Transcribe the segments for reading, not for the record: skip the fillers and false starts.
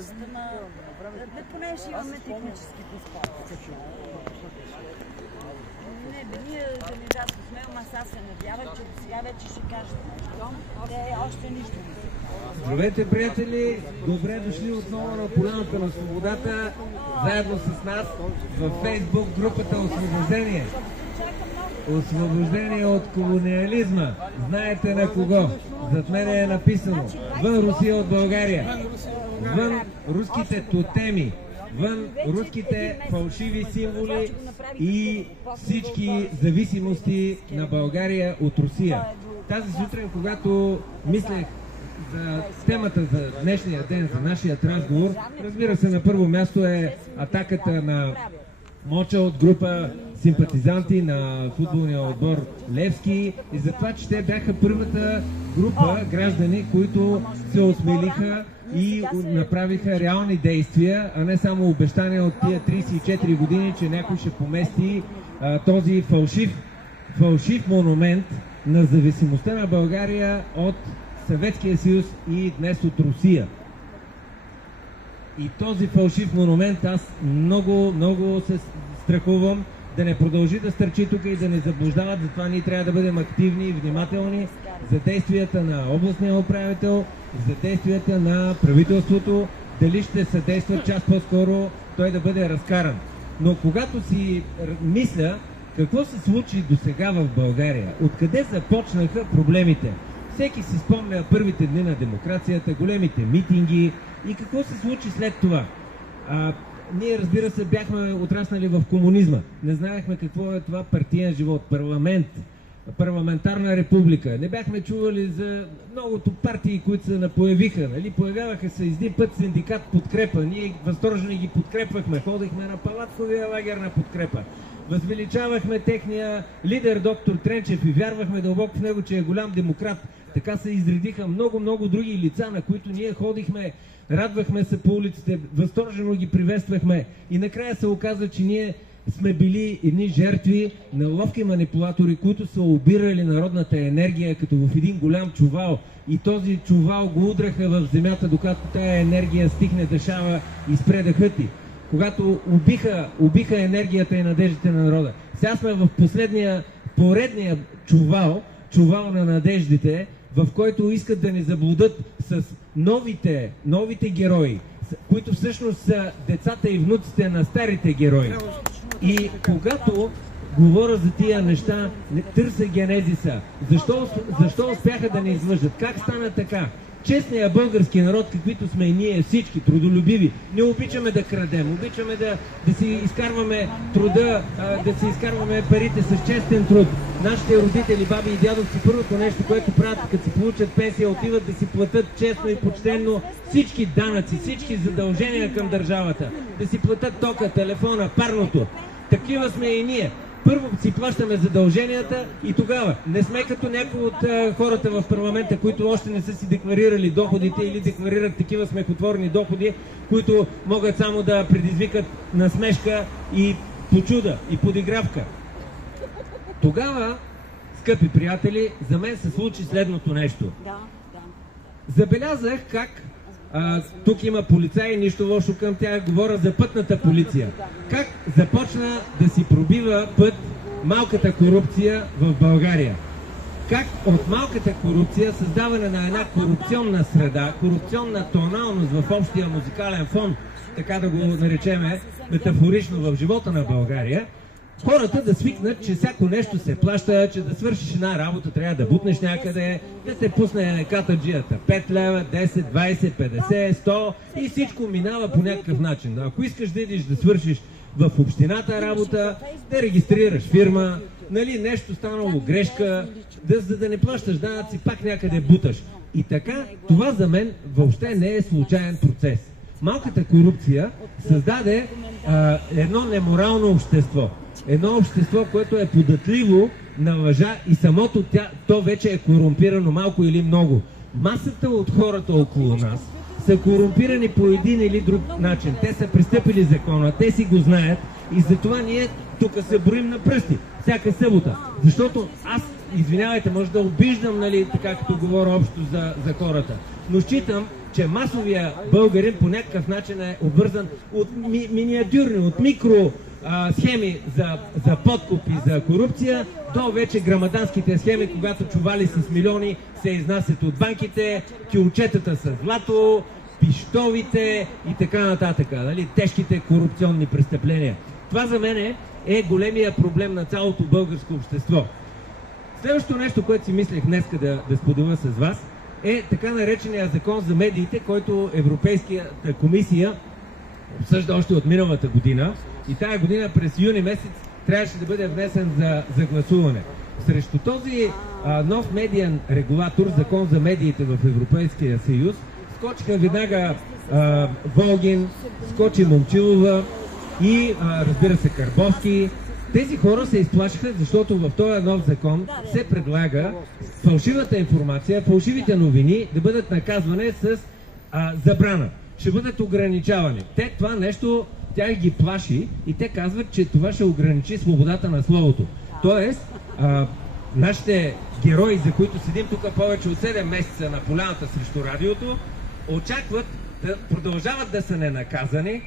липсата на... Поне ще имаме технически паспорт. Не, ние кандидат сме, ама аз се надявах, че сега вече ще кажат нещо. Те още нищо не са. Здравейте, приятели! Добре дошли отново на Поляната на свободата, заедно с нас във Фейсбук групата Освобождение. Освобождение от колониализма. Знаете на кого? Зад мен е написано: вън Русия от България. Вън руските тотеми. Вън руските фалшиви символи и всички зависимости на България от Русия. Тази сутрин, когато мислех за темата за днешния ден, за нашия разговор, разбира се, на първо място е атаката на Моча от група симпатизанти на футболния отбор Левски и за това, че те бяха първата група граждани, които се осмелиха и направиха реални действия, а не само обещания от тия 34 години, че някой ще помести този фалшив монумент на зависимостта на България от Съветския съюз и днес от Русия. И този фалшив монумент аз много се страхувам да не продължи да стърчи тук и да не заблуждават, затова ние трябва да бъдем активни и внимателни за действията на областния управител, за действията на правителството, дали ще съдействат час по-скоро той да бъде разкаран. Но когато си мисля какво се случи до сега в България, откъде започнаха проблемите, всеки си спомня първите дни на демокрацията, големите митинги и какво се случи след това. Ние, разбира се, бяхме отраснали в комунизма. Не знаехме какво е това партиен живот, парламент, парламентарна република. Не бяхме чували за многото партии, които се напоявиха. Нали? Появяваха се един път синдикат Подкрепа. Ние възторжено ги подкрепвахме. Ходихме на палатковия лагер на Подкрепа. Възвеличавахме техния лидер доктор Тренчев и вярвахме дълбоко в него, че е голям демократ. Така се изредиха много други лица, на които ние ходихме, радвахме се по улиците, възторжено ги приветствахме и накрая се оказа, че ние сме били едни жертви на ловки манипулатори, които са обирали народната енергия като в един голям чувал и този чувал го удраха в земята, докато тая енергия стихне да шава и спре да хъти. Когато убиха енергията и надеждите на народа. Сега сме в поредния чувал на надеждите, в който искат да ни заблудат с новите герои, които всъщност са децата и внуците на старите герои. И когато говоря за тия неща, търся генезиса. Защо успяха да ни излъжат? Как стана така? Честният български народ, каквито сме и ние всички, трудолюбиви, не обичаме да крадем, обичаме да си изкарваме труда, да си изкарваме парите с честен труд. Нашите родители, баби и дядовци, първото нещо, което правят, като си получат пенсия, отиват да си платят честно и почтенно всички данъци, всички задължения към държавата, да си платят тока, телефона, парното. Такива сме и ние. Първо си плащаме задълженията и тогава не сме като някои от хората в парламента, които още не са си декларирали доходите или декларират такива смехотворни доходи, които могат само да предизвикат насмешка и почуда и подигравка. Тогава, скъпи приятели, за мен се случи следното нещо. Забелязах как тук има полицаи, нищо лошо към тях, говоря за пътната полиция. Как започна да си пробива път малката корупция в България. Как от малката корупция, създаване на една корупционна среда, корупционна тоналност в общия музикален фон, така да го наречеме метафорично в живота на България, хората да свикнат, че всяко нещо се плаща, че да свършиш една работа трябва да бутнеш някъде, да се пусне катаджията 5 лева, 10, 20, 50, 100 и всичко минава по някакъв начин. Ако искаш да идиш да свършиш в общината работа, да регистрираш фирма, нали, нещо станало грешка, за да не плащаш данъци, пак някъде буташ. И така, това за мен въобще не е случайен процес. Малката корупция създаде едно неморално общество. Едно общество, което е податливо на лъжа и самото то вече е корумпирано малко или много. Масата от хората около нас са корумпирани по един или друг начин. Те са пристъпили закона, те си го знаят и затова ние тук се броим на пръсти всяка събота. Защото аз, извинявайте, може да обиждам, нали, така като говоря общо за хората, но считам, че масовия българин по някакъв начин е обвързан от миниатюрни, от микро схеми за подкуп и за корупция, до вече грамаданските схеми, когато чували с милиони се изнасят от банките, кюлчетата с злато, пищовите и така нататък, нали? Тежките корупционни престъпления. Това за мен е големия проблем на цялото българско общество. Следващото нещо, което си мислех днеска да споделя с вас, е така наречения закон за медиите, който Европейската комисия обсъжда още от миналата година и тая година през юни месец трябваше да бъде внесен за гласуване. Срещу този нов медиен регулатор, закон за медиите в Европейския съюз, скочиха веднага Волгин, скочи Момчилова и разбира се Карбовски. Тези хора се изплашиха, защото в този нов закон се предлага фалшивата информация, фалшивите новини да бъдат наказвани с забрана. Ще бъдат ограничавани. Това нещо тях ги плаши и те казват, че това ще ограничи свободата на словото. Тоест, нашите герои, за които седим тук повече от 7 месеца на поляната срещу радиото, очакват да продължават да са ненаказани,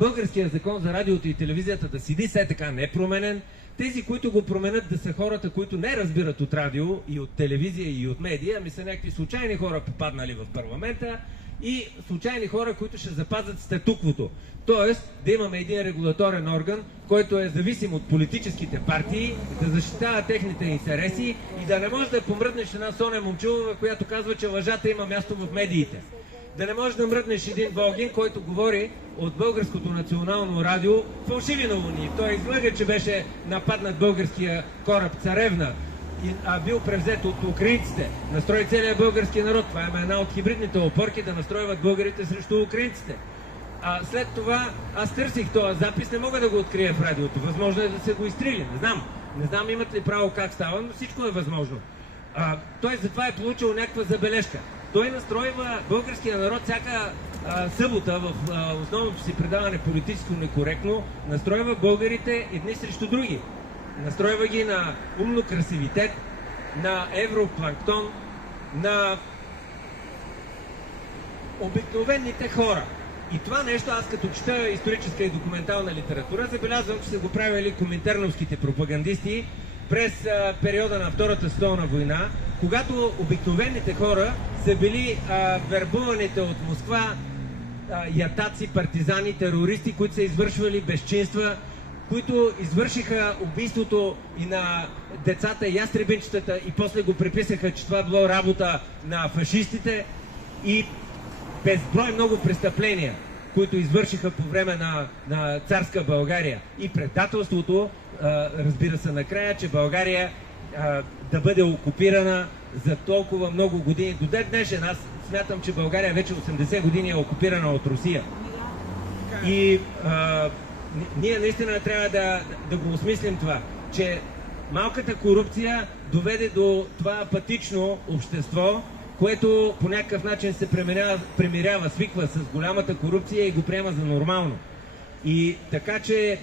българския закон за радиото и телевизията да седи все така непроменен, тези, които го променят, да са хората, които не разбират от радио и от телевизия и от медия, ами са някакви случайни хора попаднали в парламента и случайни хора, които ще запазят статуквото. Тоест да имаме един регулаторен орган, който е зависим от политическите партии, да защитава техните интереси и да не може да помръднеш една Соня Момчилова, която казва, че лъжата има място в медиите. Да не можеш да мръднеш един Волгин, който говори от Българското национално радио фалшиви новини. Той излъга, че беше нападнат българския кораб Царевна и бил превзет от украинците. Настрои целият български народ. Това е една от хибридните опорки да настройват българите срещу украинците. След това аз търсих този запис, не мога да го открия в радиото. Възможно е да се го изтрили. Не знам имат ли право как става, но всичко е възможно. Той затова е получил някаква забележка. Той настройва българския народ всяка събота в основното си предаване политическо некоректно, настройва българите едни срещу други. Настройва ги на умно красивитет, на европланктон, на обикновените хора. И това нещо, аз като чета историческа и документална литература, забелязвам, че са го правили коминтерновските пропагандисти през периода на Втората световна война, когато обикновените хора са били вербуваните от Москва ятаци, партизани, терористи, които са извършвали безчинства, които извършиха убийството и на децата и ястребинчетата и после го приписаха, че това било работа на фашистите и безброй много престъпления, които извършиха по време на царска България. И предателството, разбира се, накрая, че България да бъде окупирана за толкова много години. До ден днешен аз смятам, че България вече 80 години е окупирана от Русия. И ние наистина трябва да го осмислим това, че малката корупция доведе до това апатично общество, което по някакъв начин се примирява, свиква с голямата корупция и го приема за нормално. И така че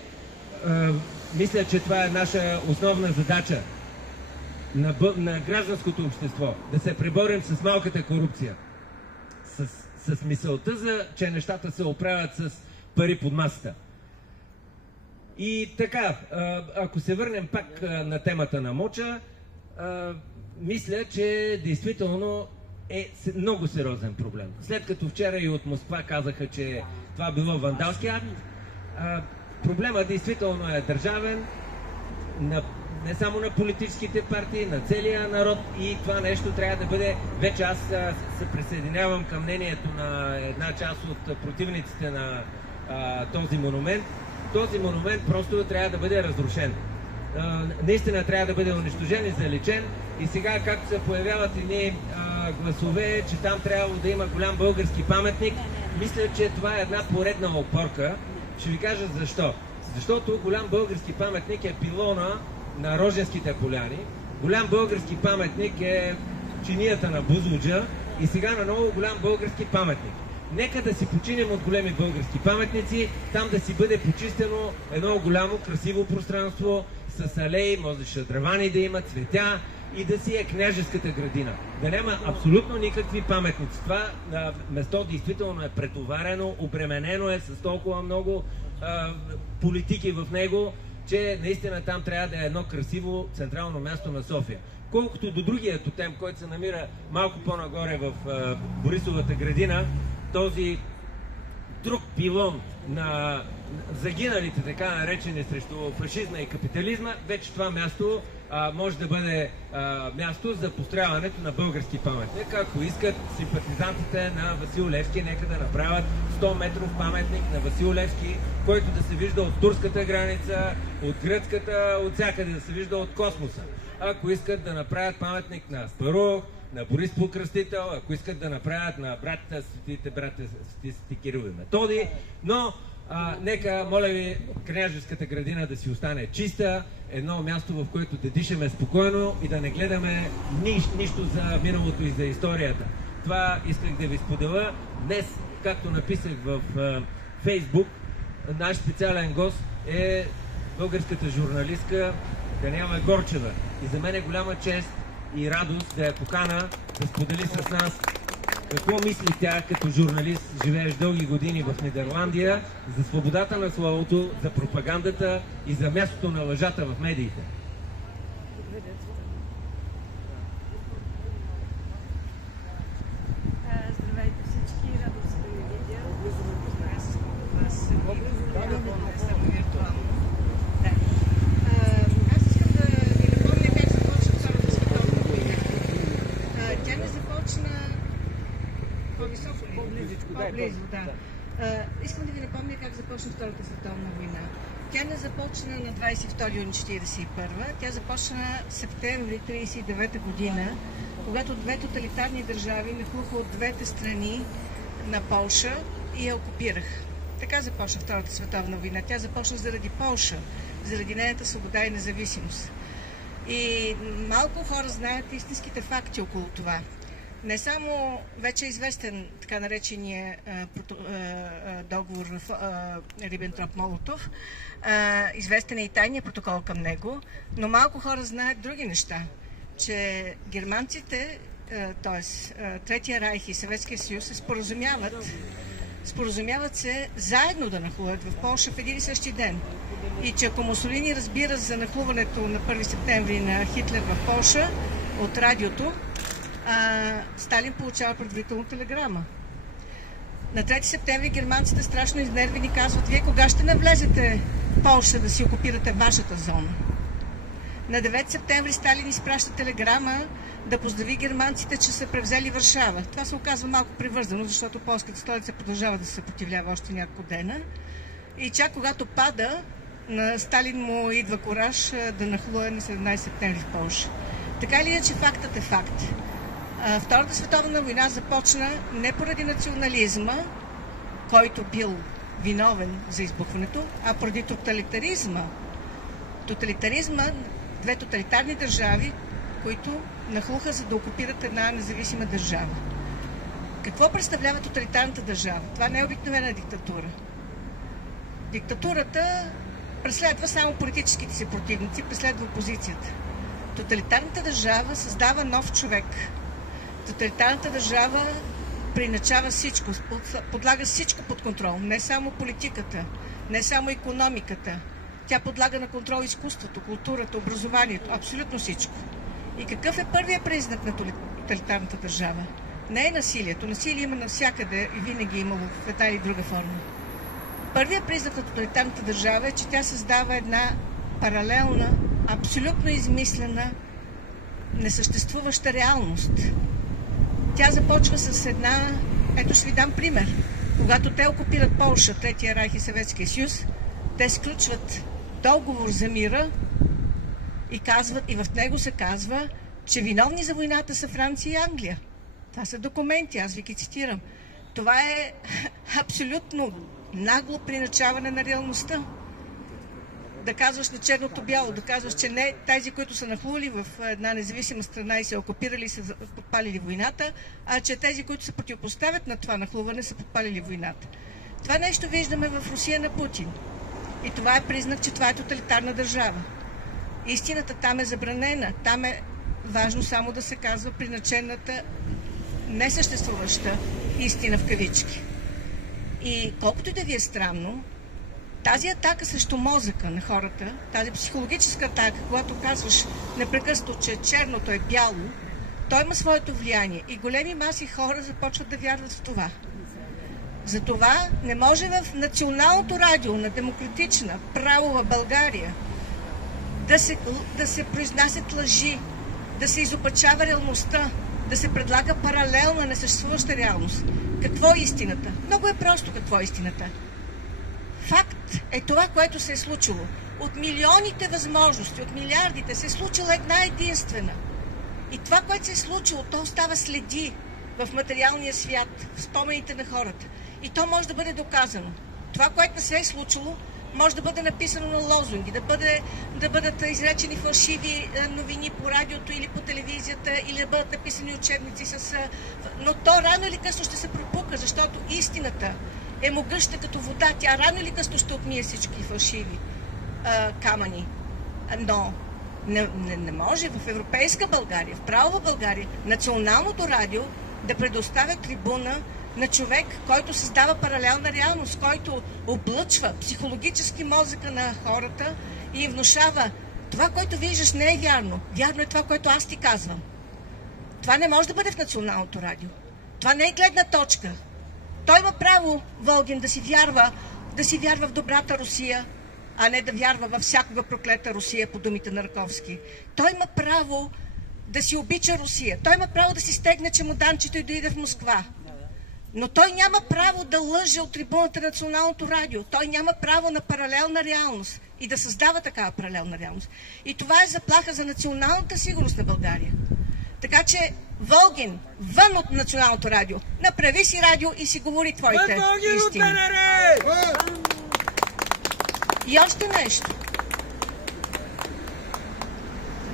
мисля, че това е наша основна задача на гражданското общество. Да се преборим с малката корупция. С мисълта, че нещата се оправят с пари под масата. И така, ако се върнем пак на темата на Моча, мисля, че действително е много сериозен проблем. След като вчера и от Москва казаха, че това било вандалски акт, проблемът действително е държавен, не само на политическите партии, на целия народ и това нещо трябва да бъде... Вече аз се присъединявам към мнението на една част от противниците на този монумент. Този монумент просто трябва да бъде разрушен. Наистина трябва да бъде унищожен и заличен. И сега, както се появяват едни гласове, че там трябва да има голям български паметник, мисля, че това е една поредна опорка. Ще ви кажа защо. Защото голям български паметник е пилона на Роженските поляни. Голям български паметник е чинията на Бузлуджа и сега на много голям български паметник. Нека да си починем от големи български паметници, там да си бъде почистено едно голямо, красиво пространство с алеи, може шадравани да има, цветя и да си е княжеската градина. Да няма абсолютно никакви паметници. Това место действително е претоварено, обременено е с толкова много политики в него, че наистина там трябва да е едно красиво централно място на София. Колкото до другия тотем, който се намира малко по-нагоре в Борисовата градина, този друг пилон на загиналите, така наречени срещу фашизма и капитализма, вече това място може да бъде място за построяването на български паметник. Ако искат симпатизантите на Васил Левски, нека да направят 100-метров паметник на Васил Левски, който да се вижда от турската граница, от гръцката, от всякъде да се вижда от космоса. Ако искат да направят паметник на Аспарух, на Борис Покръстител, ако искат да направят на светите братя Свети Кирил и Методий, но нека, моля ви, княжеската градина да си остане чиста, едно място, в което да дишаме спокойно и да не гледаме нищо за миналото и за историята. Това исках да ви споделя. Днес, както написах в Фейсбук, наш специален гост е българската журналистка Даниела Горчева. И за мен е голяма чест и радост да я покана да сподели с нас какво мисли тя като журналист, живееш дълги години в Нидерландия, за свободата на словото, за пропагандата и за мястото на лъжата в медиите. Здравейте всички, радвам се да ви видя. Аз искам да ви напомня как започна Втората световна война. Тя не започна по-високо ли? По-близо, да. Искам да ви напомня как започна Втората световна война. Тя не започна на 22 юни 1941, тя започна в септември 1939 година, когато две тоталитарни държави нахлуха от двете страни на Полша и я окупираха. Така започна Втората световна война. Тя започна заради Полша, заради нейната свобода и независимост. И малко хора знаят истинските факти около това. Не само вече е известен така наречения договор на Рибентроп-Молотов, известен е и тайния протокол към него, но малко хора знаят други неща, че германците, т.е. Третия райх и Съветския съюз се споразумяват се заедно да нахлуват в Полша в един и същи ден. И че ако Мусолини разбира за нахлуването на 1 септември на Хитлер в Полша от радиото, Сталин получава предварително телеграма. На 3 септември германците страшно изнервени казват: вие кога ще навлезете в Полша да си окупирате вашата зона? На 9 септември Сталин изпраща телеграма да поздрави германците, че са превзели Варшава. Това се оказва малко привързано, защото полската столица продължава да се съпротивлява още няколко дена. И чак когато пада, на Сталин му идва кураж да нахлуе на 17 септември в Полша. Така или иначе фактът е факт. Втората световна война започна не поради национализма, който бил виновен за избухването, а поради тоталитаризма. Тоталитаризма, две тоталитарни държави, които нахлуха за да окупират една независима държава. Какво представлява тоталитарната държава? Това не е обикновена диктатура. Диктатурата преследва само политическите си противници, преследва опозицията. Тоталитарната държава създава нов човек. Тоталитарната държава приначава всичко, подлага всичко под контрол. Не само политиката, не само икономиката. Тя подлага на контрол изкуството, културата, образованието, абсолютно всичко. И какъв е първият признак на тоталитарната държава? Не е насилието. Насилие има навсякъде и винаги е имало в една или друга форма. Първият признак на тоталитарната държава е, че тя създава една паралелна, абсолютно измислена, несъществуваща реалност. Тя започва с една... Ето ще ви дам пример. Когато те окупират Полша, Третия райх и Съветския съюз, те сключват договор за мира и в него се казва, че виновни за войната са Франция и Англия. Това са документи, аз ви ги цитирам. Това е абсолютно нагло приначаване на реалността. Да казваш на черното бяло, да казваш, че не тези, които са нахлули в една независима страна и се окупирали и са подпалили войната, а че тези, които се противопоставят на това нахлуване, са подпалили войната. Това нещо виждаме в Русия на Путин. И това е признак, че това е тоталитарна държава. Истината там е забранена. Там е важно само да се казва приначената, несъществуваща истина в кавички. И колкото и да ви е странно, тази атака срещу мозъка на хората, тази психологическа атака, когато казваш непрекъснато, че черното е бяло, той има своето влияние и големи маси хора започват да вярват в това. Затова не може в националното радио на демократична, правова България да се произнасят лъжи, да се изопачава реалността, да се предлага паралелна, несъществуваща реалност. Какво е истината? Много е просто какво е истината. Факт е това, което се е случило. От милионите възможности, от милиардите се е случила една единствена. И това, което се е случило, то остава следи в материалния свят, в спомените на хората. И то може да бъде доказано. Това, което не се е случило, може да бъде написано на лозунги, да бъдат изречени фалшиви новини по радиото или по телевизията, или да бъдат написани учебници но то рано или късно ще се пропука, защото истината е могъща като вода. Тя рано или късно ще отмие всички фалшиви камъни. Но не може в европейска България, в правова България, националното радио да предоставя трибуна на човек, който създава паралелна реалност, който облъчва психологически мозъка на хората и им внушава: това, което виждаш, не е вярно. Вярно е това, което аз ти казвам. Това не може да бъде в националното радио. Това не е гледна точка. Той има право, Волгин, да си вярва в добрата Русия, а не да вярва във всякога проклета Русия, по думите на Раковски. Той има право да си обича Русия. Той има право да си стегне чемоданчето и да иде в Москва. Но той няма право да лъже от трибуната на националното радио. Той няма право на паралелна реалност и да създава такава паралелна реалност. И това е заплаха за националната сигурност на България. Така че, Волгин, вън от националното радио, направи си радио и си говори твоите истини. И още нещо.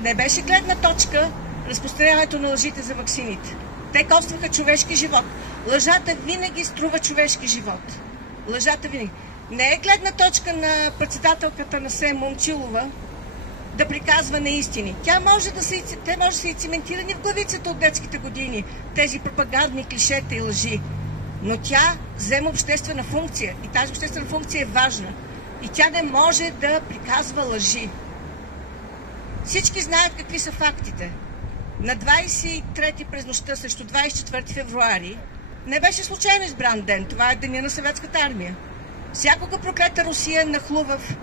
Не беше гледна точка разпространяването на лъжите за ваксините. Те костваха човешки живот. Лъжата винаги струва човешки живот. Лъжата винаги. Не е гледна точка на председателката на СЕМ Момчилова да приказва неистини. Те може да са и циментирани в главицата от детските години, тези пропагандни клишета и лъжи. Но тя взема обществена функция и тази обществена функция е важна. И тя не може да приказва лъжи. Всички знаят какви са фактите. На 23-ти през нощта срещу 24 февруари не беше случайно избран ден. Това е деня на Съветската армия. Всякога проклета Русия нахлува в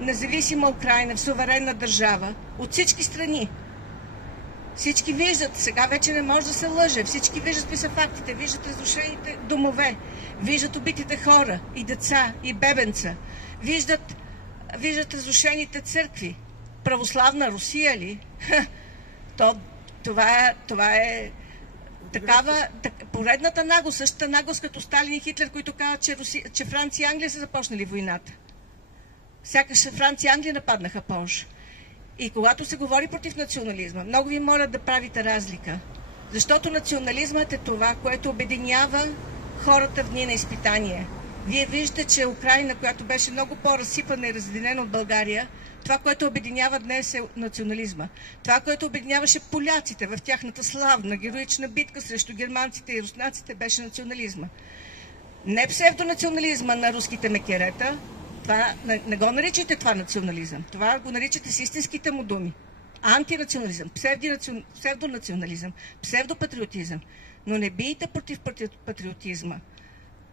независима Украйна, в суверенна държава, от всички страни. Всички виждат, сега вече не може да се лъже, всички виждат какви са фактите, виждат разрушените домове, виждат убитите хора, и деца, и бебенца, виждат разрушените църкви. Православна Русия ли? Това е такава поредната наглост, същата наглост като Сталин и Хитлер, които казват, че Франция и Англия са започнали войната. Сякаш Франция и Англия нападнаха Полша. И когато се говори против национализма, много ви моля да правите разлика. Защото национализмът е това, което обединява хората в дни на изпитание. Вие виждате, че Украйна, която беше много по-разсипана и разединена от България, това, което обединява днес, е национализма. Това, което обединяваше поляците в тяхната славна, героична битка срещу германците и руснаците, беше национализма. Не псевдонационализма на руските мекерета. Не го наричайте това национализъм. Това го наричате с истинските му думи. Антинационализъм, псевдонационализъм, псевдопатриотизъм. Но не бийте против патриотизма.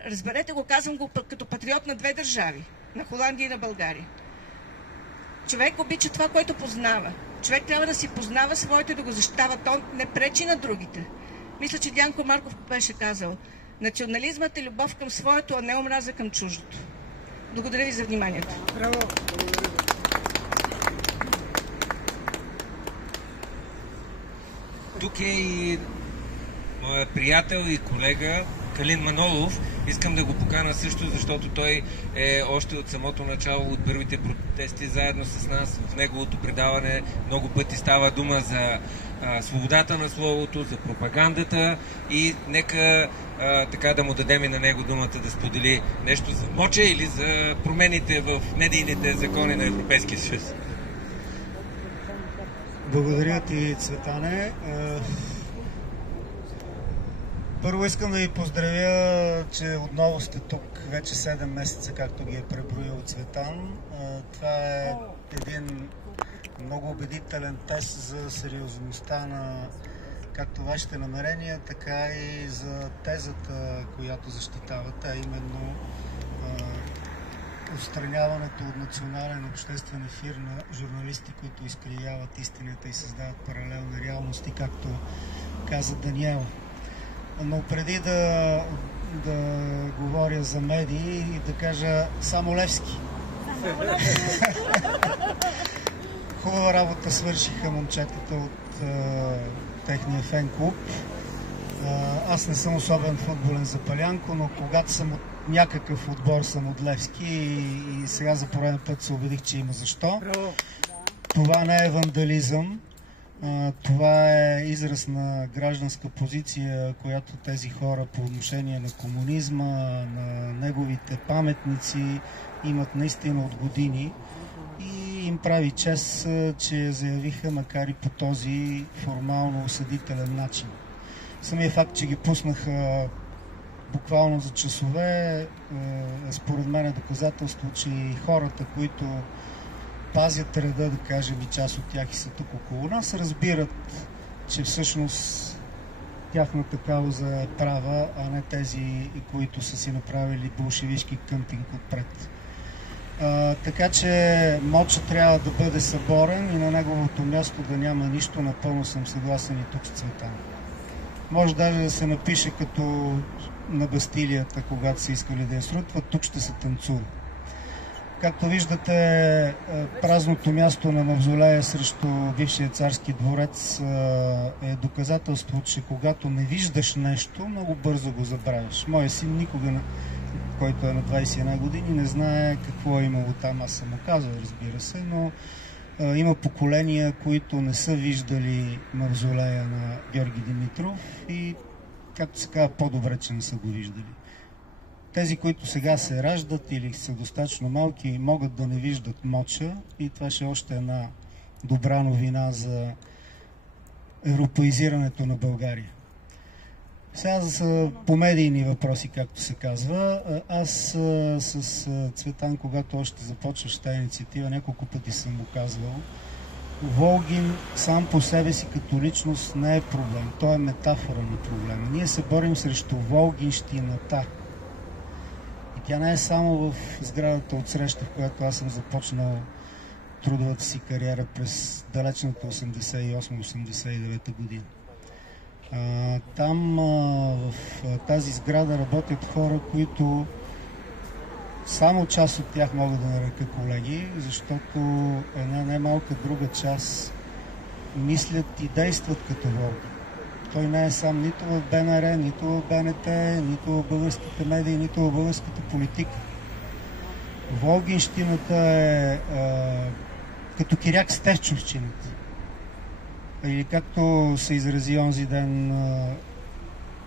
Разберете го, казвам го като патриот на две държави. На Холандия и на България. Човек обича това, което познава. Човек трябва да си познава своето и да го защитава. То не пречи на другите. Мисля, че Дянко Марков беше казал: национализмът е любов към своето, а не омраза към чуждото. Благодаря ви за вниманието. Браво! Тук е и моя приятел и колега Калин Манолов. Искам да го покана също, защото той е още от самото начало, от първите протести, заедно с нас в неговото предаване. Много пъти става дума за свободата на словото, за пропагандата и нека така да му дадем и на него думата да сподели нещо за моча или за промените в медийните закони на Европейския съюз. Благодаря ти, Цветане. Първо искам да ви поздравя, че отново сте тук вече 7 месеца, както ги е преброил Цветан. Това е един много убедителен тест за сериозността на както вашите намерения, така и за тезата, която защитавате, а именно отстраняването от национален обществен ефир на журналисти, които изкривяват истината и създават паралелни реалности, както каза Даниела. Но преди да говоря за медии и да кажа само Левски. Хубава работа свършиха момчетата от техния фен-клуб. Аз не съм особен футболен запалянко, но когато съм от някакъв отбор, съм от Левски и сега за пореден път се убедих, че има защо. Това не е вандализъм. Това е израз на гражданска позиция, която тези хора по отношение на комунизма, на неговите паметници имат наистина от години и им прави чест, че заявиха, макар и по този формално осъдителен начин. Самия факт, че ги пуснаха буквално за часове, според мен е доказателство, че и хората, които пазят реда, да кажем, и част от тях и са тук около нас, разбират, че всъщност тяхната кауза е права, а не тези, които са си направили болшевишки къмпинг отпред. Така че моча трябва да бъде съборен и на неговото място да няма нищо. Напълно съм съгласен и тук с Цветан. Може даже да се напише като на Бастилията, когато са искали да я срутват, тук ще се танцува. Както виждате, празното място на мавзолея срещу бившия царски дворец е доказателство, че когато не виждаш нещо, много бързо го забравяш. Моя син никога, който е на 21 години, не знае какво е имало там. Аз съм му казал, разбира се, но има поколения, които не са виждали мавзолея на Георги Димитров и, както се казва, по-добре, че не са го виждали. Тези, които сега се раждат или са достатъчно малки, могат да не виждат моча и това ще е още една добра новина за европеизирането на България. Сега за по медийни въпроси, както се казва. Аз с Цветан, когато още започваш тази инициатива, няколко пъти съм го казвал, Волгин сам по себе си като личност не е проблем. Той е метафора на проблема. Ние се борим срещу волгинщината. И тя не е само в сградата от среща, в която аз съм започнал трудовата си кариера през далечната 88-89 година. Там в тази сграда работят хора, които само част от тях мога да нарека колеги, защото една немалка друга част мислят и действат като Волгин. Той не е сам нито в БНР, нито в БНТ, нито в българските медии, нито в българската политика. Волгинщината е като Киряк Стефчовщината. Или както се изрази онзи ден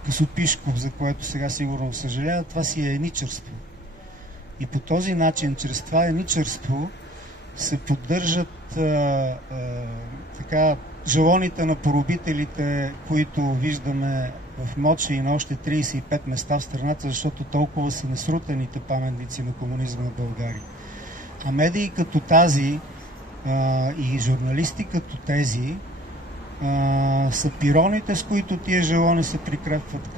Късопишков, за което сега сигурно съжалява, това си е еничърство. И по този начин, чрез това еничърство, се поддържат така жалоните на поробителите, които виждаме в Моча и на още 35 места в страната, защото толкова са несрутените паметници на комунизма в България. А медии като тази и журналисти като тези са пироните, с които тия жалони се прикрепват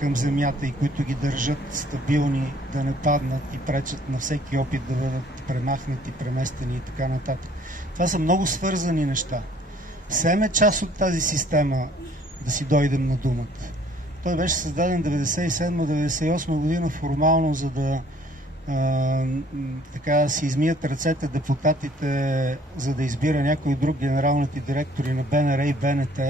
към земята и които ги държат стабилни, да не паднат и пречат на всеки опит да бъдат премахнати, преместени и така нататък. Това са много свързани неща. СЕМ е част от тази система, да си дойдем на думата. Той беше създаден 97-98 година формално, за да така си измият ръцете депутатите, за да избира някой друг генералните директори на БНР и БНТ,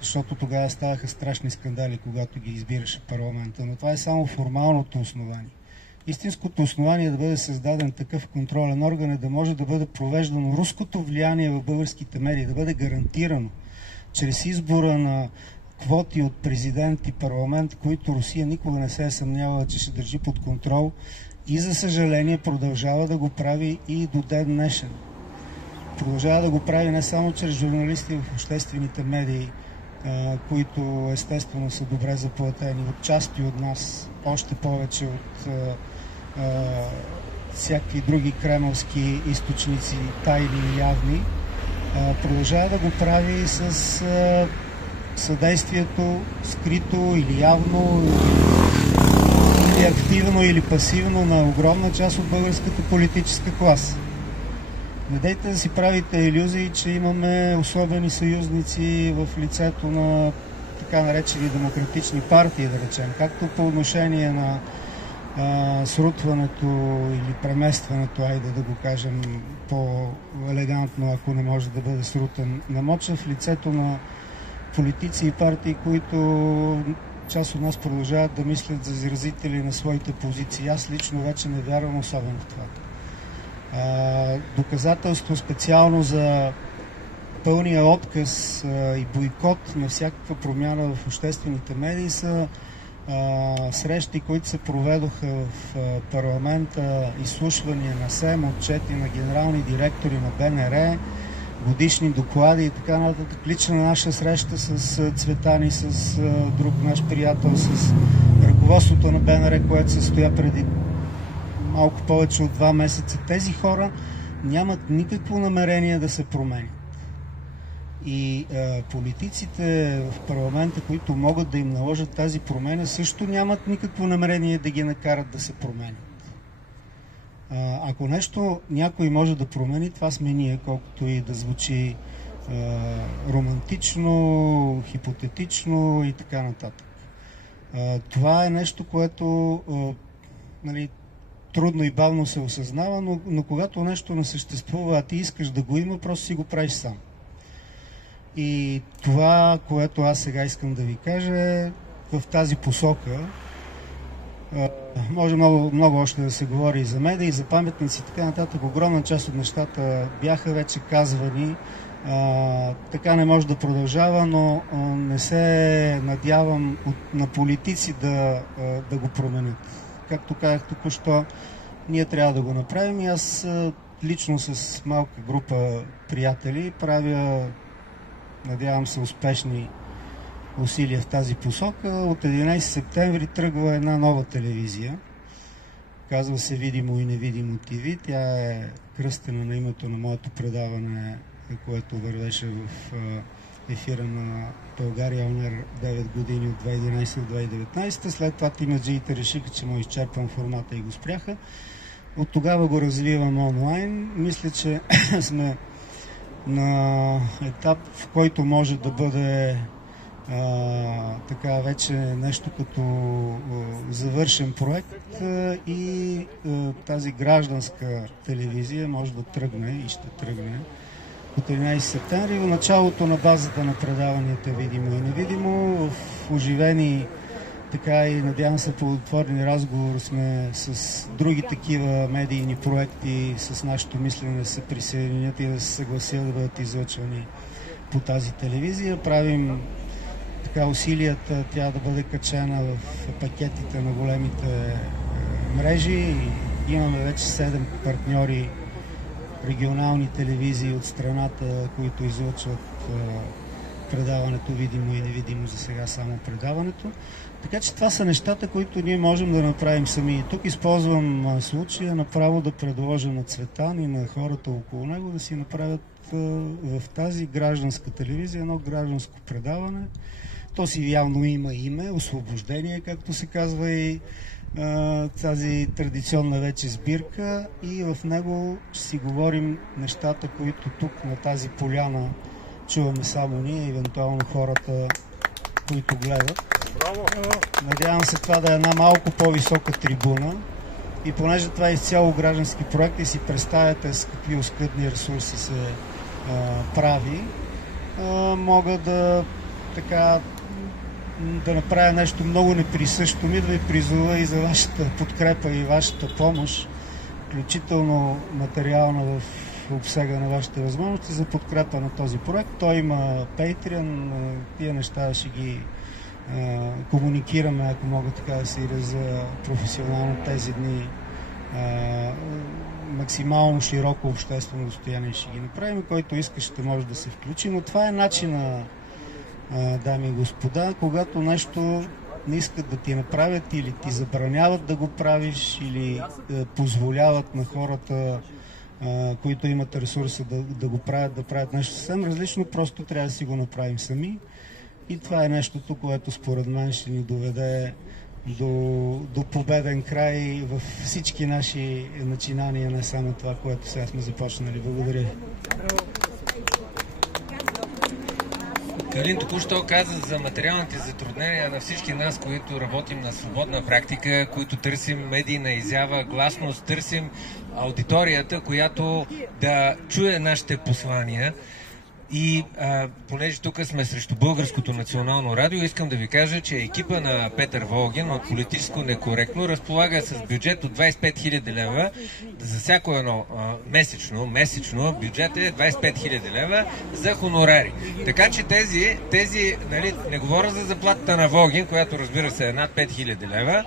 защото тогава ставаха страшни скандали, когато ги избираше парламента. Но това е само формалното основание. Истинското основание е да бъде създаден такъв контролен орган, е да може да бъде провеждано руското влияние в българските медии, да бъде гарантирано чрез избора на квоти от президент и парламент, които Русия никога не се е съмнявала, че ще държи под контрол и за съжаление продължава да го прави и до ден днешен. продължава да го прави не само чрез журналисти в обществените медии, които естествено са добре заплатени от части от нас, още повече от всякакви други кремълски източници, тайни и явни, продължава да го прави с съдействието скрито или явно, или активно, или пасивно на огромна част от българската политическа класа. Не дейте да си правите илюзии, че имаме особени съюзници в лицето на така наречени демократични партии, да речем, както по отношение на срутването или преместването, айде да го кажем по-елегантно, ако не може да бъде срутен, на Моча в лицето на политици и партии, които част от нас продължават да мислят за изразители на своите позиции. Аз лично вече не вярвам особено в това. Доказателство специално за пълния отказ и бойкот на всякаква промяна в обществените медии са срещи, които се проведоха в парламента, изслушвания на СЕМ, отчети на генерални директори на БНР, годишни доклади и така нататък. Лична наша среща с Цветан и с друг наш приятел, с ръководството на БНР, което се състоя преди малко повече от 2 месеца. Тези хора нямат никакво намерение да се променят. И политиците в парламента, които могат да им наложат тази промена, също нямат никакво намерение да ги накарат да се променят. Ако нещо някой може да промени, това сме ние, колкото и да звучи романтично, хипотетично и така нататък. Това е нещо, което трудно и бавно се осъзнава, но когато нещо не съществува, а ти искаш да го има, просто си го правиш сам. И това, което аз сега искам да ви кажа, е в тази посока. Може много още да се говори и за медии, и за паметници и така нататък. Огромна част от нещата бяха вече казвани. Така не може да продължава, но не се надявам на политици да го променят. Както казах току-що, ние трябва да го направим и аз лично с малка група приятели правя, надявам се, успешни усилия в тази посока. От 11 септември тръгва една нова телевизия. Казва се Видимо и невидимо ТВ. Тя е кръстена на името на моето предаване, което вървеше в ефира на България Онер 9 години от 2011 до 2019. След това тимаджиите решиха, че му изчерпвам формата и го спряха. От тогава го развивам онлайн. Мисля, че сме на етап, в който може да бъде така вече нещо като завършен проект и тази гражданска телевизия може да тръгне и ще тръгне от 13 септември. В началото на базата на предаванията Видимо и невидимо, в оживени така и надявам се плодотворни разговори сме с други такива медийни проекти, с нашето мислене да се присъединят и да се съгласят да бъдат излъчвани по тази телевизия. Правим така усилията тя да бъде качена в пакетите на големите мрежи. Имаме вече 7 партньори, регионални телевизии от страната, които излъчват предаването Видимо и невидимо, за сега само предаването. Така че това са нещата, които ние можем да направим сами. И тук използвам случая направо да предложа на Цветан и на хората около него да си направят в тази гражданска телевизия едно гражданско предаване. То си явно има име, Освобождение, както се казва и тази традиционна вече сбирка, и в него ще си говорим нещата, които тук на тази поляна чуваме само ние, евентуално хората, които гледат. Браво! Надявам се това да е една малко по-висока трибуна и понеже това е изцяло граждански проект и си представяте с какви оскъдни ресурси се прави, мога да направя нещо много неприсъщо ми, да ви призова и за вашата подкрепа и вашата помощ, включително материална в обсега на вашите възможности за подкрепа на този проект. Той има Patreon, тия неща ще ги комуникираме, ако мога така да се изразя професионално тези дни максимално широко обществено достояние ще ги направим. Който иска, ще може да се включи. Но това е начина, дами и господа, когато нещо не искат да ти направят или ти забраняват да го правиш, или позволяват на хората, които имат ресурса да го правят, да правят нещо съвсем различно, просто трябва да си го направим сами. И това е нещото, което според мен ще ни доведе до победен край в всички наши начинания, не само това, което сега сме започнали. Благодаря. Калин току-що каза за материалните затруднения на всички нас, които работим на свободна практика, които търсим медийна изява, гласност, търсим аудиторията, която да чуе нашите послания. И понеже тук сме срещу Българското национално радио, искам да ви кажа, че екипа на Петър Волгин от Политическо некоректно разполага с бюджет от 25 000 лева за всяко едно месечно бюджет е 25 000 лева за хонорари. Така че тези нали, не говоря за заплатата на Волгин, която разбира се е над 5 000 лева,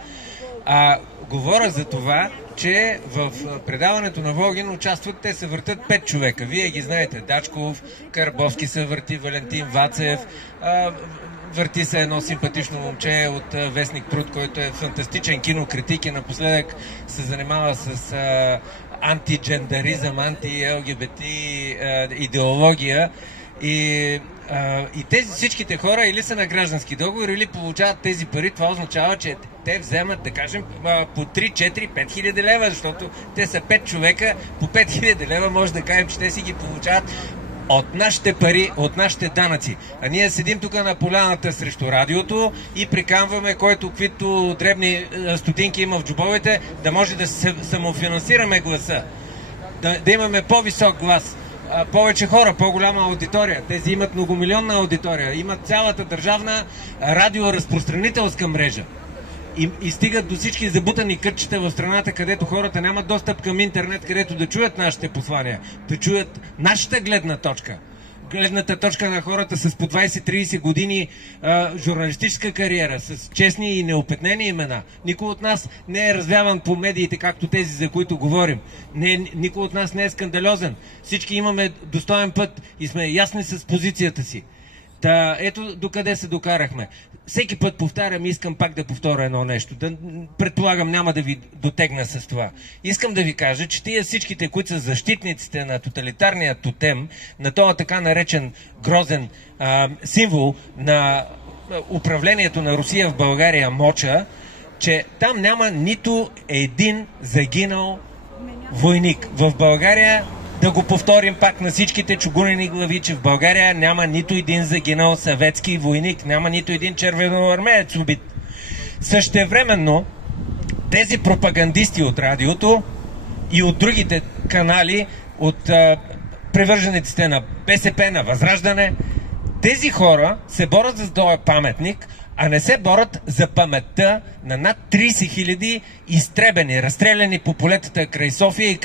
говоря за това, че в предаването на Волгин участват, те се въртат 5 човека. Вие ги знаете. Дачков, Карбовски се върти, Валентин Вацев, върти се едно симпатично момче от Вестник Труд, който е фантастичен кинокритик и напоследък се занимава с антиджендаризъм, анти-ЛГБТ идеология. И тези всичките хора или са на граждански договор, или получават тези пари. Това означава, че те вземат, да кажем, по 3, 4, 5 хиляди лева, защото те са 5 човека, по 5 хиляди лева може да кажем, че те си ги получават от нашите пари, от нашите данъци. А ние седим тук на поляната срещу радиото и приканваме, който каквито дребни стотинки има в джобовете, да може да самофинансираме гласа. Да имаме по-висок глас. Повече хора, по-голяма аудитория. Тези имат многомилионна аудитория. Имат цялата държавна радиоразпространителска мрежа. И стигат до всички забутани кътчета в страната, където хората нямат достъп към интернет, където да чуят нашите послания, да чуят нашата гледна точка. Гледната точка на хората с по 20-30 години журналистическа кариера, с честни и неопетнени имена. Никой от нас не е развяван по медиите, както тези, за които говорим. Никой от нас не е скандалозен. Всички имаме достоен път и сме ясни с позицията си. Ето докъде се докарахме. Всеки път повтарям и искам пак да повторя едно нещо. Предполагам, няма да ви дотегна с това. Искам да ви кажа, че тия всичките, които са защитниците на тоталитарния тотем, на този така наречен грозен символ на управлението на Русия в България, Моча, че там няма нито един загинал войник. В България, да го повторим пак на всичките чугунени глави, че в България няма нито един загинал съветски войник, няма нито един червеноармеец убит. Същевременно тези пропагандисти от радиото и от другите канали, от привържениците на БСП, на Възраждане, тези хора се борят за този паметник, а не се борят за паметта на над 30 000 изтребени, разстреляни по полетата край София и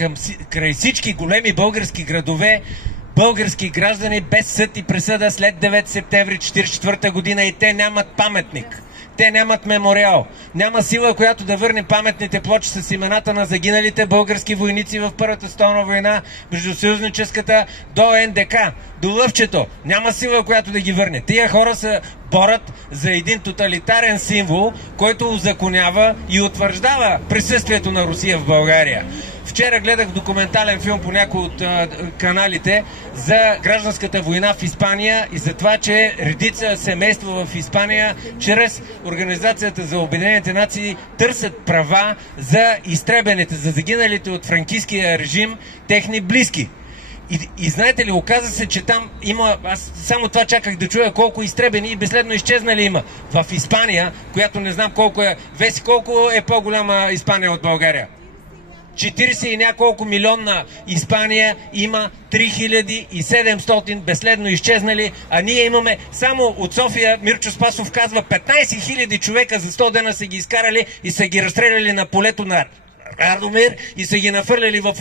край всички големи български градове, български граждани без съд и присъда след 9 септември 1944 година, и те нямат паметник. Те нямат мемориал. Няма сила, която да върне паметните плочи с имената на загиналите български войници в Първата световна война, междусъюзническата, до НДК, до Лъвчето. Няма сила, която да ги върне. Тия хора се борят за един тоталитарен символ, който узаконява и утвърждава присъствието на Русия в България. Вчера гледах документален филм по някои от каналите за гражданската война в Испания и за това, че редица семейства в Испания чрез Организацията за Обединените нации търсят права за изтребените, за загиналите от франкиския режим техни близки. И знаете ли, оказа се, че там има, аз само това чаках да чуя колко изтребени и безследно изчезнали има. В Испания, която не знам колко е, Веси, колко е по-голяма Испания от България? 40 и няколко милионна Испания има 3700 безследно изчезнали, а ние имаме само от София, Мирчо Спасов казва, 15 000 човека за 100 дена са ги изкарали и са ги разстреляли на полето на Радомир и са ги нафърляли в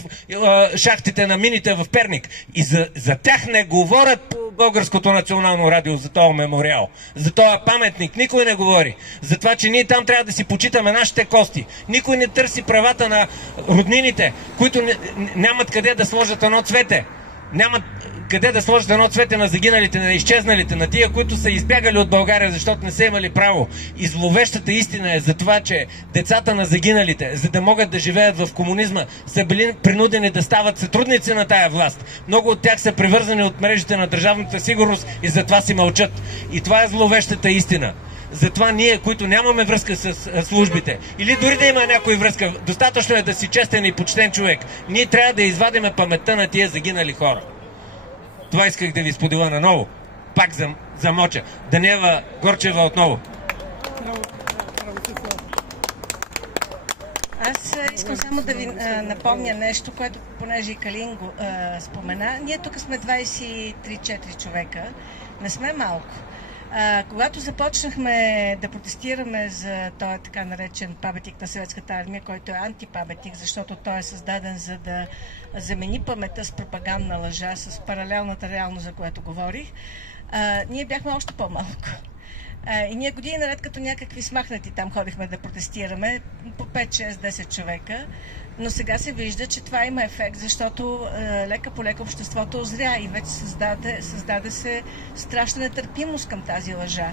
шахтите на мините в Перник. И за тях не говорят Българското национално радио за този мемориал, за този паметник. Никой не говори. За това, че ние там трябва да си почитаме нашите кости. Никой не търси правата на роднините, които нямат къде да сложат едно цвете. Нямат къде да сложат едно цвете на загиналите, на изчезналите, на тия, които са избягали от България, защото не са имали право. И зловещата истина е за това, че децата на загиналите, за да могат да живеят в комунизма, са били принудени да стават сътрудници на тая власт. Много от тях са привързани от мрежите на държавната сигурност и затова си мълчат. И това е зловещата истина. Затова ние, които нямаме връзка с службите, или дори да има някой връзка, достатъчно е да си честен и почтен човек. Ние трябва да извадиме паметта на тия загинали хора. Това исках да ви споделя наново. Пак замоча. Даниела Горчева отново. Аз искам само да ви напомня нещо, което, понеже и Калин го спомена. Ние тук сме 23-4 човека. Не сме малко. Когато започнахме да протестираме за този така наречен паметник на Съветската армия, който е антипаметник, защото той е създаден за да замени паметта с пропагандна лъжа, с паралелната реалност, за която говорих, ние бяхме още по-малко. И ние години наред като някакви смахнати там ходихме да протестираме по 5, 6, 10 човека. Но сега се вижда, че това има ефект, защото лека по лека обществото озря и вече създаде се страшна нетърпимост към тази лъжа.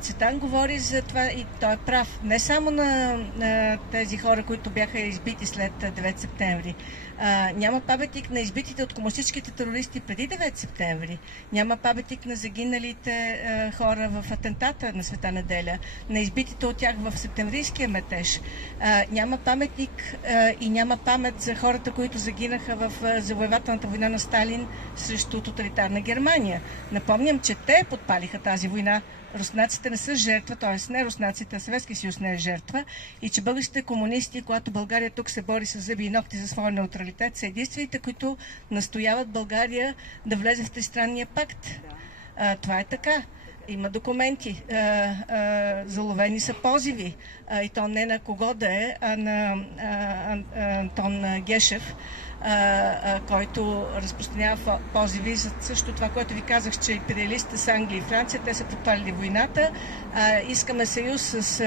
Цветан говори за това и той е прав. Не само на тези хора, които бяха избити след 9 септември. Няма паметник на избитите от комунистическите терористи преди 9 септември. Няма паметник на загиналите хора в атентата на Света неделя. На избитите от тях в септемврийския метеж. Няма паметник и няма памет за хората, които загинаха в завоевателната война на Сталин срещу тоталитарна Германия. Напомням, че те подпалиха тази война. Руснаците не са жертва, т.е. не руснаците, а Съветския съюз не е жертва и че българските комунисти, когато България тук се бори с зъби и ногти за своя неутралитет, са единствените, които настояват България да влезе в тристранния пакт. Това е така. Има документи. Заловени са позиви. И то не на кого да е, а на Антон Гешев, който разпространява позиви за също това, което ви казах, че империалистите с Англия и Франция, те са подпалили войната. Искаме съюз с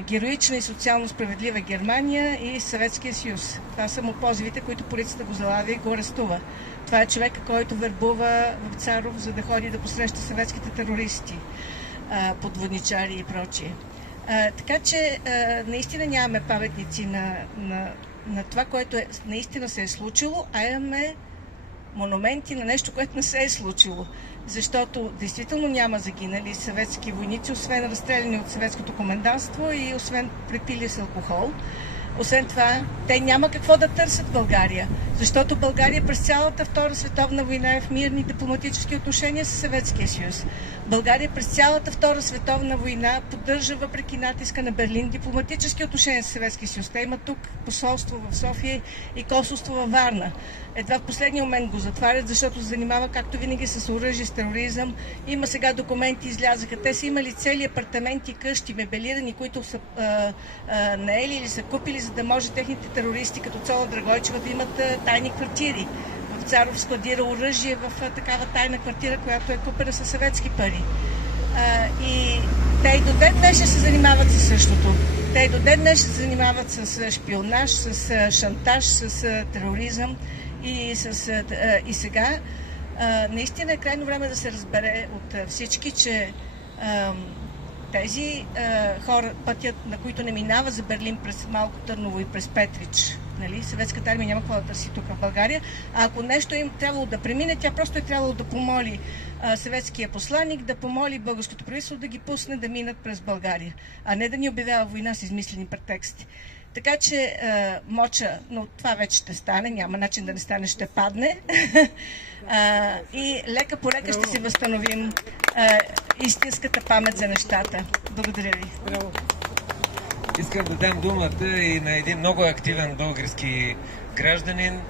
героична и социално справедлива Германия и Съветския съюз. Това са му позивите, които полицията го залавя и го арестува. Това е човека, който вербува в Царов, за да ходи да посреща съветските терористи, подводничари и прочие. Така че наистина нямаме паметници на това, което наистина се е случило, а имаме монументи на нещо, което не се е случило. Защото действително няма загинали съветски войници, освен разстреляни от съветското комендантство и освен препили с алкохол. Освен това, те няма какво да търсят България, защото България през цялата Втора световна война е в мирни дипломатически отношения с Съветския съюз. България през цялата Втора световна война поддържа, въпреки натиска на Берлин, дипломатически отношения с Съветския съюз. Те имат тук посолство в София и консулство във Варна. Едва в последния момент го затварят, защото се занимава, както винаги, с оръжие, с тероризъм. Има сега документи, излязаха. Те са имали цели апартаменти, къщи, мебелирани, които са наели или са купили, за да може техните терористи, като Цола Драгойчева, да имат тайни квартири. В Царов складира оръжие в такава тайна квартира, която е купена със съветски пари. И те и до ден днес се занимават с същото. Те и до ден днес се занимават с шпионаж, с шантаж, с тероризъм. И сега наистина е крайно време да се разбере от всички, че тези хора, пътят, на които не минава за Берлин през Малко Търново и през Петрич, нали? Съветската армия няма какво да търси тук в България, а ако нещо им трябвало да премине, тя просто е трябвало да помоли съветския посланник, да помоли българското правителство да ги пусне да минат през България, а не да ни обявява война с измислени претексти. Така че моча, но това вече ще стане, няма начин да не стане, ще падне. И лека по лека ще си възстановим истинската памет за нещата. Благодаря ви. Искам да дам думата и на един много активен български гражданин,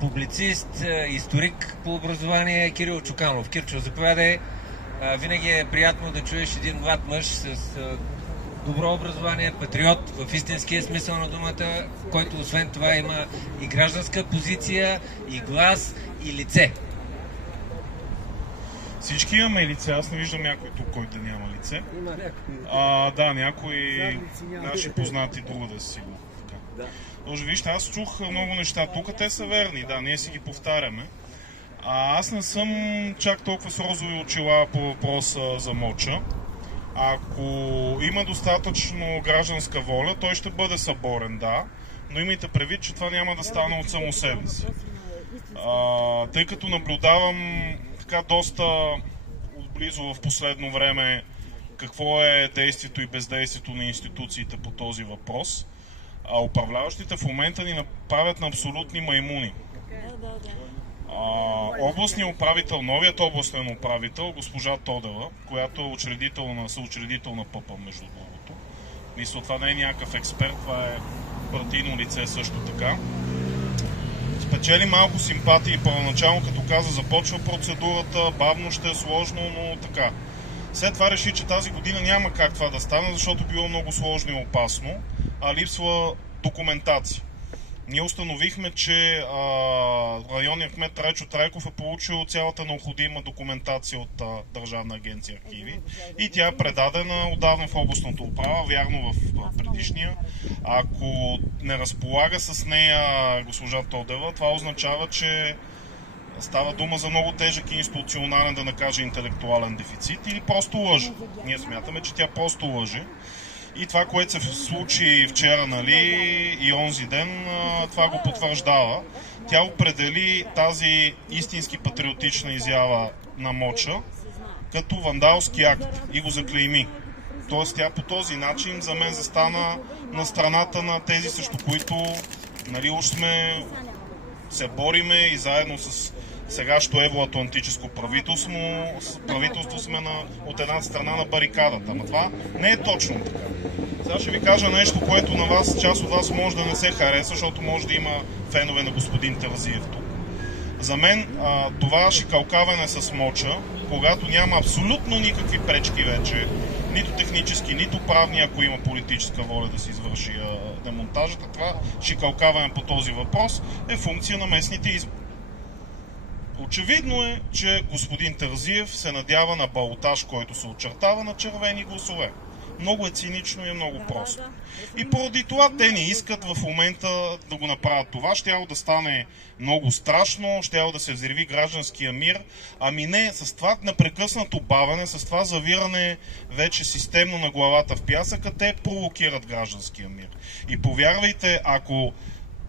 публицист, историк по образование, Кирил Чуканов. Кирчо, заповядай. Винаги е приятно да чуеш един млад мъж с добро образование, патриот в истинския смисъл на думата, който освен това има и гражданска позиция, и глас, и лице. Всички имаме лице, аз не виждам някой тук, който да няма лице. Има някой. Да, някои наши познати друга да си го. Може вижте, аз чух много неща тук, те са верни, да, ние си ги повтаряме. Аз не съм чак толкова с розови очила по въпроса за моча. Ако има достатъчно гражданска воля, той ще бъде съборен, да, но имайте предвид, че това няма да стане от само себе си. Тъй като наблюдавам така доста отблизо в последно време какво е действието и бездействието на институциите по този въпрос, управляващите в момента ни направят на абсолютни маймуни. Областният управител, новият областен управител, госпожа Тодева, която е съучредител на ПП, между другото. Мисля, това не е някакъв експерт, това е партийно лице също така. Спечели малко симпатии първоначално, като каза, започва процедурата, бавно ще е сложно, но така. След това реши, че тази година няма как това да стане, защото било много сложно и опасно, а липсва документация. Ние установихме, че районният кмет Трайчо Трайков е получил цялата необходима документация от Държавна агенция архиви и тя е предадена отдавна в областната управа, вярно в предишния. Ако не разполага с нея госпожа Тодева, това означава, че става дума за много тежък институционален, да накаже интелектуален дефицит или просто лъже. Ние смятаме, че тя просто лъже. И това, което се случи вчера, нали, и онзи ден, това го потвърждава. Тя определи тази истински патриотична изява на моча като вандалски акт и го заклейми. Тоест тя по този начин за мен застана на страната на тези, срещу които, нали, уж сме се бориме и заедно с сегашното евроатлантическо правителство сме от една страна на барикадата. Ама това не е точно така. Сега ще ви кажа нещо, което на вас, част от вас може да не се хареса, защото може да има фенове на господин Терзиев тук. За мен това шикалкаване с моча, когато няма абсолютно никакви пречки вече, нито технически, нито правни, ако има политическа воля да се извърши демонтажата, това шикалкаване по този въпрос е функция на местните избори. Очевидно е, че господин Терзиев се надява на балотаж, който се очертава на червени гласове. Много е цинично и е много просто. И поради това те не искат в момента да го направят това. Щяло да стане много страшно, щяло да се взриви гражданския мир. Ами не, с това непрекъснато бавене, с това завиране вече системно на главата в пясъка, те провокират гражданския мир. И повярвайте, ако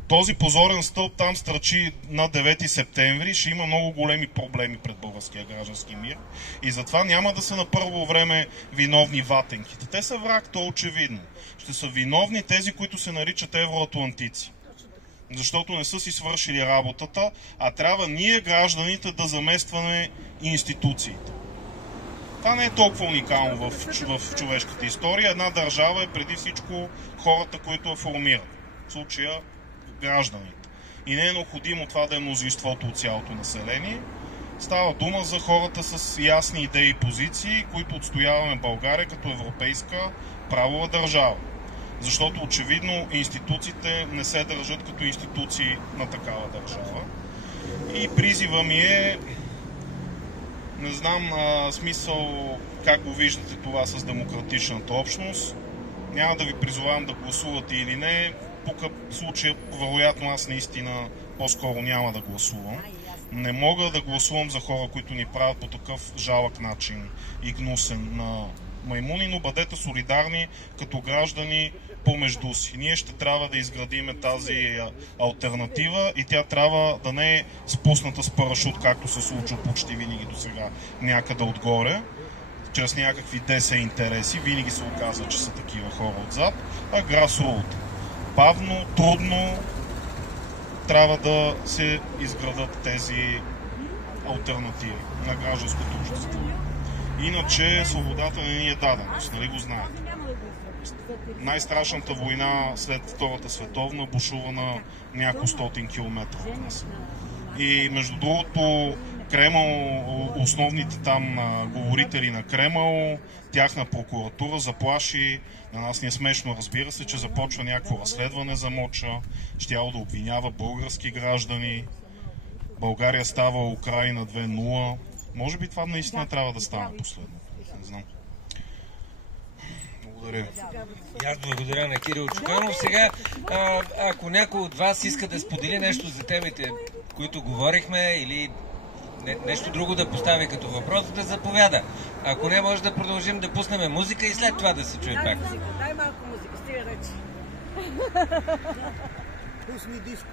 този позорен стълб там стръчи на 9 септември, ще има много големи проблеми пред българския граждански мир. И затова няма да са на първо време виновни ватенките. Те са враг, то очевидно. Ще са виновни тези, които се наричат евроатлантици. Защото не са си свършили работата, а трябва ние, гражданите, да заместваме институциите. Това не е толкова уникално в човешката история. Една държава е преди всичко хората, които я формират. В случая гражданите. И не е необходимо това да е мнозинството от цялото население. Става дума за хората с ясни идеи и позиции, които отстояваме България като европейска правова държава. Защото очевидно институциите не се държат като институции на такава държава. И призива ми е, не знам смисъл как го виждате това с демократичната общност. Няма да ви призовавам да гласувате или не. Тук в случая, вероятно, аз наистина по-скоро няма да гласувам. Не мога да гласувам за хора, които ни правят по такъв жалък начин и гнусен на маймуни, но бъдете солидарни като граждани помежду си. Ние ще трябва да изградиме тази алтернатива и тя трябва да не е спусната с парашут, както се случва почти винаги до сега някъде отгоре, чрез някакви ДС интереси. Винаги се оказва, че са такива хора отзад, а грасрут. Бавно, трудно трябва да се изградат тези алтернативи на гражданското общество. Иначе свободата не ни е дадена, нали го знаете. Най-страшната война след Втората световна бушува на няколко стотин километра от нас. И между другото, Кремъл, основните там говорители на Кремъл, тяхна прокуратура заплаши, на нас ни е смешно, разбира се, че започва някакво разследване за моча, щяло да обвинява български граждани. България става Украина 2-0, Може би това наистина трябва да стане последно. Не знам. Благодаря. И аз благодаря на Кирил Чуканов. Сега, ако някой от вас иска да сподели нещо за темите, които говорихме, или нещо друго да постави като въпрос, да заповяда. Ако не, може да продължим да пуснем музика и след това да се чуе пак. Дай малко музика, стига речи. Пусни диско.